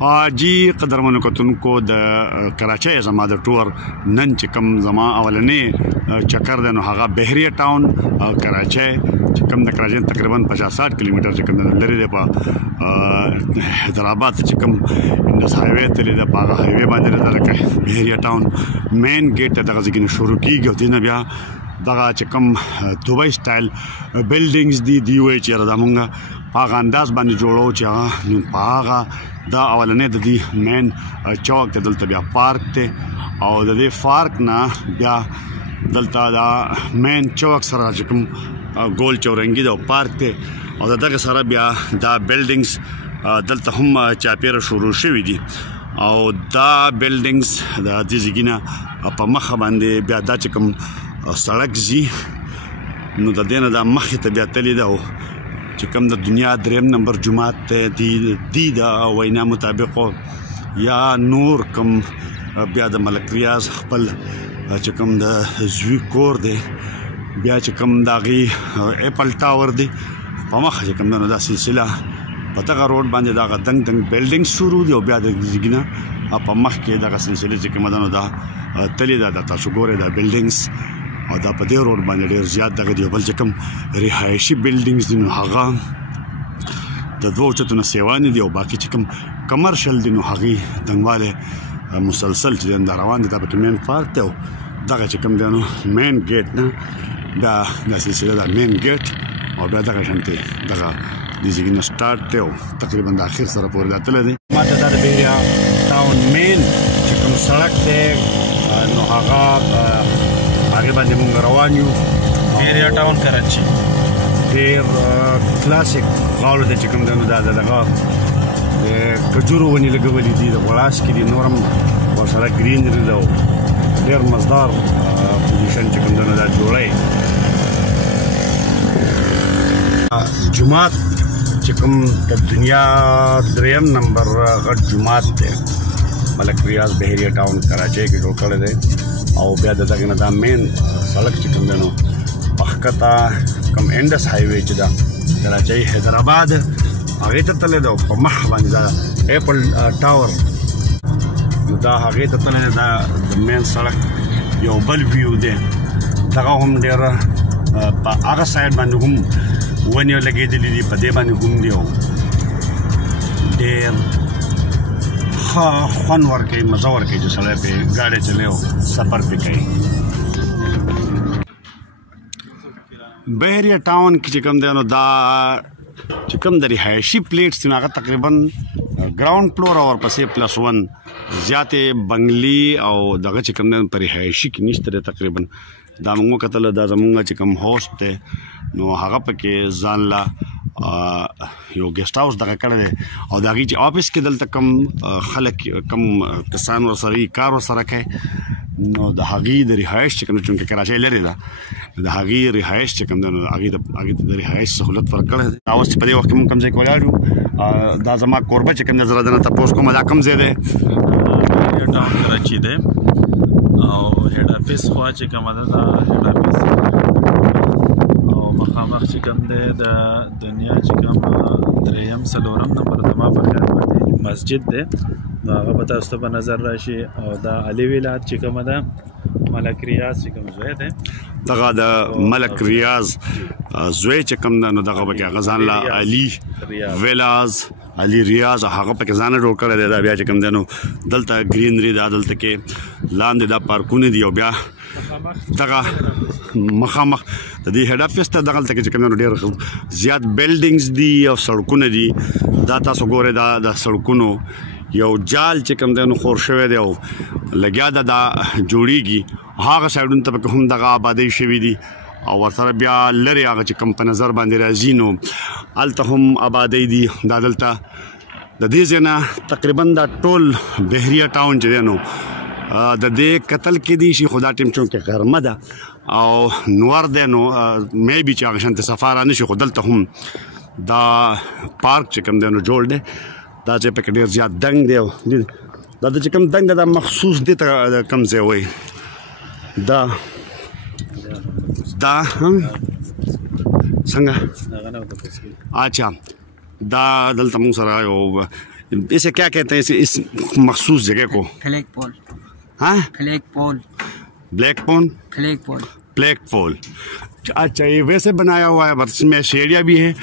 جی قدرمنو کتونکو د کراچۍ زما د ټور نن چې کوم زما اولنې چکر دی نو هغه بحریه ټاون کراچۍ چې کوم د کراچۍ تقریبا 50-60 کیلومتر چې کوم لري دی په حیدرآباد چې کوم انډس هایوے تللی دی په هغه هایوے باندې دی لکه بحریه ټاون مین ګیټ ته دغه ځای کې شروع کېږي او دې نه بیا دغه چې کوم دوبۍ سټایل بلډینګز دي وایي چې یاره دا مونږ په هغه انداز باندې جوړو چې هغه نو په هغه دا اولنې د دې مین چوک ته دلته بیا پارک دی او د دې پارک نه بیا دلته دا مین چوک سره چې کوم ګول چورنګي دی او پارک دی او د دغه سره بیا دا بلډینګز دلته هم چاپیره شروع شوي دي او دا بلډینګز د دې ځای نه په مخه باندې بیا دا چې کوم سړک ځي نو د دې نه دا مخې ته بیا تللی ده او چې کوم د دنیا 3 نمبر جماعت دی د وینا مطابق یا نور کوم بیا د ملک ریاض خپل چې کوم د زوی کور دی بیا چې کوم د هغې اپل ټاور دی په مخه چې کوم دا سلسله په دغه روډ باندې دغه دنګ بلډینګ شروع دی او بیا د ځای نه په مخ کې دغه سلسله چې کومه ده نو دا تللی ده تاسو ګورئ دا بلډینګز او دا په دې روډ باندې ډېر زیات دغه دی بل چې کوم رهایشي بلډینګز دي نو هغه د دوه چتونو سیوانې دي او باقي چې کوم کمرشل دي نو هغې دنګوالی مسلسل چې دی روان دی دا پکې مین پارک دی او دغه چې کوم دی نو مین ګیټ نه دا سلسله ده مین ګیټ او بیا دغه شانتې دغه دې ځای نه سټارټ دی او تقریبا د اخر سره پورې دا تللی دی ما ته دا د بحریه ټاون مین چې کوم سړک دی نو هغه هغې باندې مونږ روان یو بحریه ټاون کراچي ډېر کلاسیک غاړو دی چې کوم دی نو دا دغه د کجورو ونې لګولي دي د غوړاسکي دي نور هم ورسره ګرینري ده او ډېر مزدار پوزیشن چې کوم دی نو دا جوړی جومات چې کوم د دنیا 3 نمبر غټ جومات دی ملک ریاض بحریه ټاون کراچۍ کې جوړ کړی دی او بیا د دغه نه دا مین سړک چې کوم دی نو پښکته کوم انډس هایوے چې ده کراچۍ حیدرآباد هغې ته تللی ده او په مخ باندې دا اپل ټاور نو دا هغې ته تللی دی دا د مین سړک یو بل ویو دی دغه هم ډېره په هغه سایډ باندې هم ونې لګېدلي دي په دې باندې هم دي او ډېر ښه خوند ورکوي مزه ورکوي چې سړی پرې ګاډی چلوي او سفر پرې کوي بحریه ټاون کې چې کوم دی نو دا چې کوم د رهایشي پلیټس دي نو هغه تقریبا ګراوند فلور او ورپسې +1 زیاتې بنګلي او دغه چې کوم دی په رهایشي کې نشته دی تقریبا دا موږ وکتله دا زموږ چې کوم هوسټ دی نو هغه پکې ځان له یو ګیسټ هاوس دغه کړی دی او د هغې چې آفس کې دلته کوم خلک کوم کسان ورسره کار ورسره کوي نو د هغې د رهایش چې کوم چونکې کراچۍ لرې ده د هغې رهایش چې کوم دی نو هغې ته د رهایش سهولت ورکړی دی اوس چې په دې وخت کې موږ کوم ځای کې ولاړ یو دا زما کوربه چې کوم دی زه دنه تپوس کوم دا کوم ځای دی ټاون کراچي دی او هیډ افیس خوا چې کومه ده دا هیډ افیس او مخامخ چې کوم دی د دنیا چې کوم 3 نمبر زما په خیال باندې مسجد دی نو هغه به تاسو ته په نظر راشي او دا علي ولایت چې کومه ده ملک ریاض چې کوم زوی دی دغه د ملک ریاض زوی چې کوم ده نو دغه پکې هغه ځان له علي ویلاز علي ریاض هغه پکې ځان جوړ کړی دی دا بیا چې کوم دی نو دلته ګرینري ده دلته کې لاندې دا پارکونه دي او بیا دغه مخامخ د دې هیډ افیس ته دغلته کې چې کوم ډېر زیات بلډینګز دي او سړکونه دي دا تاسو ګورئ دا د سړکونو یو جال چې کوم دی نو خور شوی دی او لګیا ده دا جوړیږي هغه سایډونو ته پکې هم دغه آبادۍ شوي دي او ورسره بیا لرې هغه چې کوم په نظر باندې راځي نو هلته هم آبادۍ دي دا دلته د دې ځای نه تقریبا دا ټول بحریه ټاون چې دی نو د دې کتل کې دي شي خو دا ټیم چونکې غرمه ده او نور دی نو مې بي چې هغه شانتې سفر نه شي خو دلته هم دا پارک چې کوم دی نو جوړ دی دا چې پکې ډېر زیات دنګ دی دا چې کوم دنګ دی دا مخصوص دې ته کوم ځای وایي دا څنګه اچھا دا دلته موږ سره یو इसे क्या कहते हैं इस मखसूस जगह को? फ्लैग पोल। हाँ, फ्लैग पोल। ब्लैक पोल, फ्लैग पोल, फ्लैग पोल। अच्छा, ये वैसे बनाया हुआ है, बस इसमें सीढ़ियाँ भी है,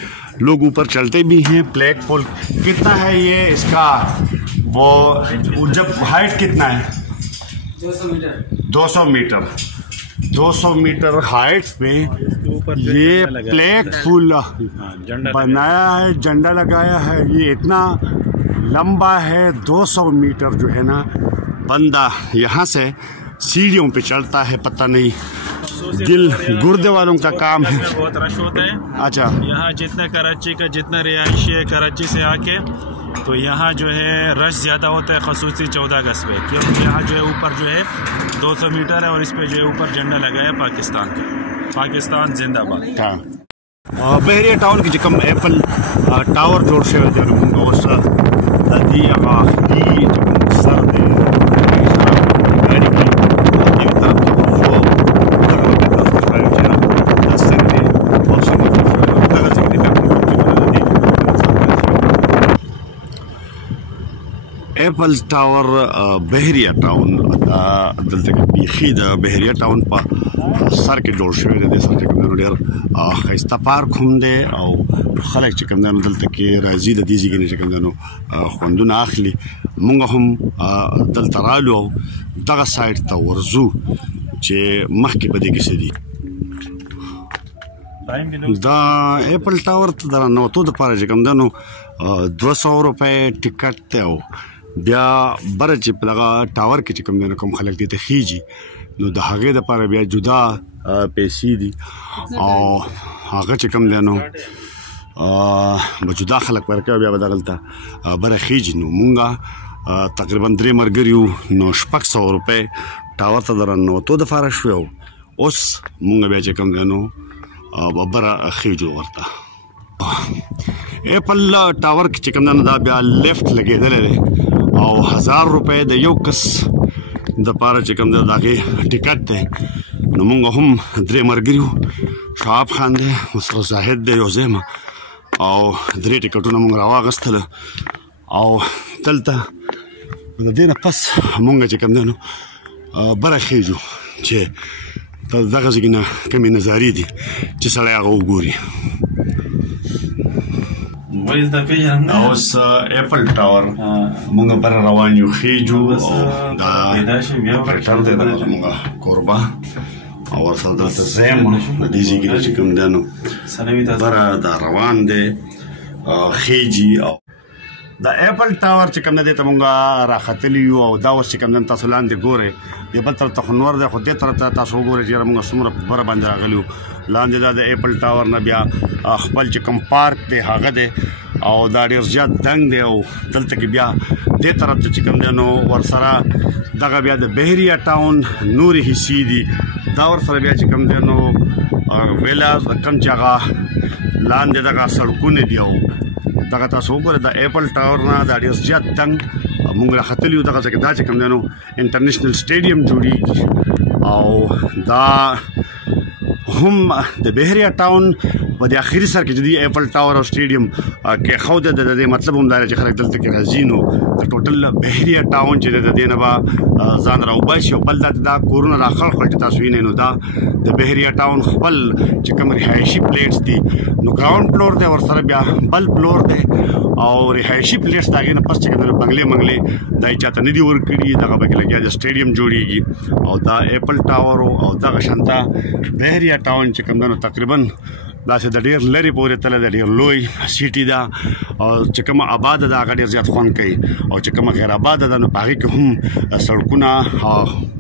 लोग ऊपर चलते भी हैं। फ्लैग पोल कितना है ये इसका? वो जब हाइट कितना है? 200 मीटर। 200 मीटर। 200 मीटर हाइट पे ये फ्लैग पोल बनाया है, झंडा लगाया है। ये इतना लंबा है, 200 मीटर जो है ना। बंदा यहाँ से सीढ़ियों पे चढ़ता है, पता नहीं दिल गुर्दे वालों का काम है। बहुत रश होता है। अच्छा, यहाँ जितना कराची का जितना रिहायशी है कराची से आके, तो यहाँ जो है रश ज़्यादा होता है, ख़ुसूसी 14 अगस्त पे, क्योंकि यहाँ जो है ऊपर जो है 200 मीटर है और इस पे जो है ऊपर झंडा लगाया है पाकिस्तान का। पाकिस्तान जिंदाबाद। हाँ, बहरिया टाउन की जकम एप्पल टावर जोड़ से एप्पल टावर बहरिया टाउन दलते बीखी द बहरिया टाउन पर सर के जोड़ शे दे सर के कम ډیر خسته پارک هم دی او خلک چې کوم دلته کې راځي د دې ځای کې کوم خوندونه اخلي. مونږ هم دلته رالو دغه سایت ته ورزو چې مخکې بده کې سدي دا Apple tower ته درنه تو د پاره چې کوم دنو 200 روپے ټیکټ ته بیا بر چې پلغه ټاور کې چې کوم دنو کوم خلک دي ته خيږي نو د هغه د پاره بیا جدا پیسې دي او هغه چې کوم دنو بجدا خلک ورکه بیا بدلته بر خيږي نو مونږه تقریبا 3 مرګریو نو 600 روپے ټاور ته درنه تو د فارش شو اوس مونږ بیا چې کوم دنو ببر خيږي ورته Apple tower کې چې کوم نه دا بیا لیفت لګیدل او 1000 روپے د یو کس د پاره چې کوم دغه ټیکټ ده. نو موږ هم درې مرګریو شعب خان دی مصر زاهد دی یوزما او درې ټیکټونه موږ راواغستل او دلته د دې نه پس موږ چې کوم نو برخېجو چې دغه ځګنه کومې نظاری دي چې سړی هغه وګوري. اوس Apple tower مونږ پر روان یو خېجو دا پټر دې د مونږه کوربا او ورسره د زم د دې ځای کې کوم دانو پر دا روان دي خېجي او دا Apple tower چې کوم دې ته مونږه راختلی او دا اوس چې کوم تاسو لاندې ګوره د بل تر تخنور د خو دې تر تاسو ګوره چې مونږ سمره بر باندې راغلیو لاندې دا د Apple tower نه بیا خپل چې کوم پارک ته هغه ده او دا ډیر زیات دنګ دی او دلته کې بیا دې طرف ته چې کوم دی نو ورسره دغه بیا د بهریه ټاون نوري حصې دي دا ورسره بیا چې کوم دی نو ویلا کم جگہ لاندې دغه سړکونه دی او دغه تاسو وګورئ د Apple tower نه دا ډیر زیات دنګ مونږ راختلیو دغه ځکه دا چې کوم دی نو انټرنیشنل سټیډیم جوړیږي او دا هم د بهریه ټاون په د اخیری سر کې د Apple tower او سټیډیم کې خو د دې مطلب هم دا چې خلک دلته کې راځي نو د ټوټل بهریه ټاون چې د دې نه با ځان راوباسي او بل دا کورونه راخل خلک تاسو وینئ نو دا د بهریه ټاون خپل چې کوم رهایشي پلیټس دي نو ګراوند فلور دی ورسره بیا بل فلور دی او رهایشي پلیټس داګه نه پس چې کوم بنگلې دای چاته ندي ورکړي دغه به لګیا د سټیډیم جوړیږي او دا Apple tower او دغه شانتا بهریه ټاون چې کوم نو تقریبا دا چې د ډیر لري پورې تل د ډیر لوی سیټي دا او چې کوم آباد دا غډیر زیات خون کوي او چې کوم غیر آباد ده نو پاره کې هم سړکونه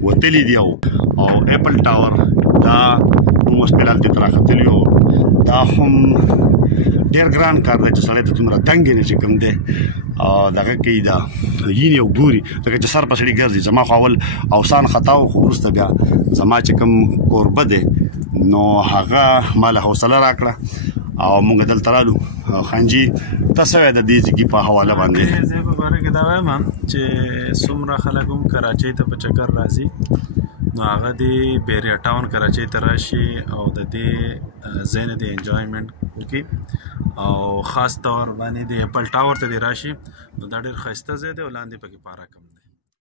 وتلی دی او Apple tower دا موږ سپیلال دي تر خطلیو دا هم ډیر ګران کار دی چې سړی ته تمره تنګ نه چې کوم دی دغه کې دا یینې او ګوري دغه چې سر پسړي ګرځي زما خو اول اوسان خطا او خو ورسته بیا زما چې کوم کوربه دی نو هغه مال حوصله راکړه او موږ دلته رالو خانجي تاسو د دې ځکه په حواله باندې زه په باره کې دا وایم چې څومره خلک هم کراچۍ ته په چکر راځي نو هغه د بیریا ټاون کراچۍ ته راشي او د دې ځای نه د انجوایمنټ وکړي او خاص طور باندې د ایپل ټاور ته دې راشي نو دا ډېر ښایسته ځای دی او لاندې پکې پارک هم دی